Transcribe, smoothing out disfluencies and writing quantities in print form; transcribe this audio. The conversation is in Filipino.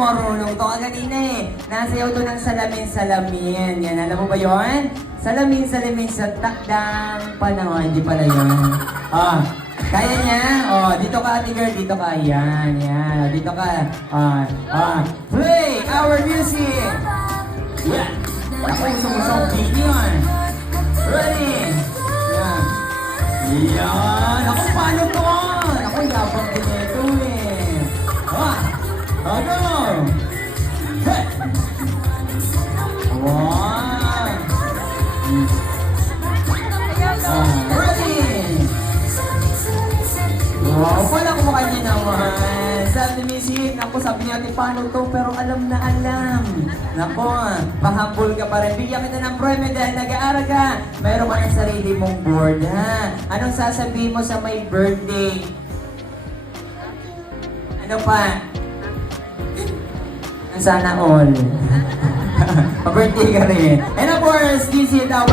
marunong to. Kanina eh, nasayaw to ng salamin-salamin. Yan, alam mo ba yon? Salamin-salamin sa takdang panahon. Hindi pala yun. Ah, kaya niya? Oh, dito ka, ate girl. Dito ka. Yan, yan. Dito ka. Play our music. Yan. Ako, usong-usong yun. Ready? Yan. Yan. Ako, paano to? Ako, yabang din ito eh. Ano? Hey! One. Ready? Wow, wala ko mukha niya naman. Sabi ni Miss Naku, sabi niya, paano to? Pero alam na alam. Naku, pahambol ka pa rin. Bigyan kita ng premyo dahil nag-aaral ka. Mayroon ka ng sarili mong board, ha? Anong sasabihin mo sa may birthday? Ano pa? Sana all. Pa-birthday ka rin. And of course, this is our...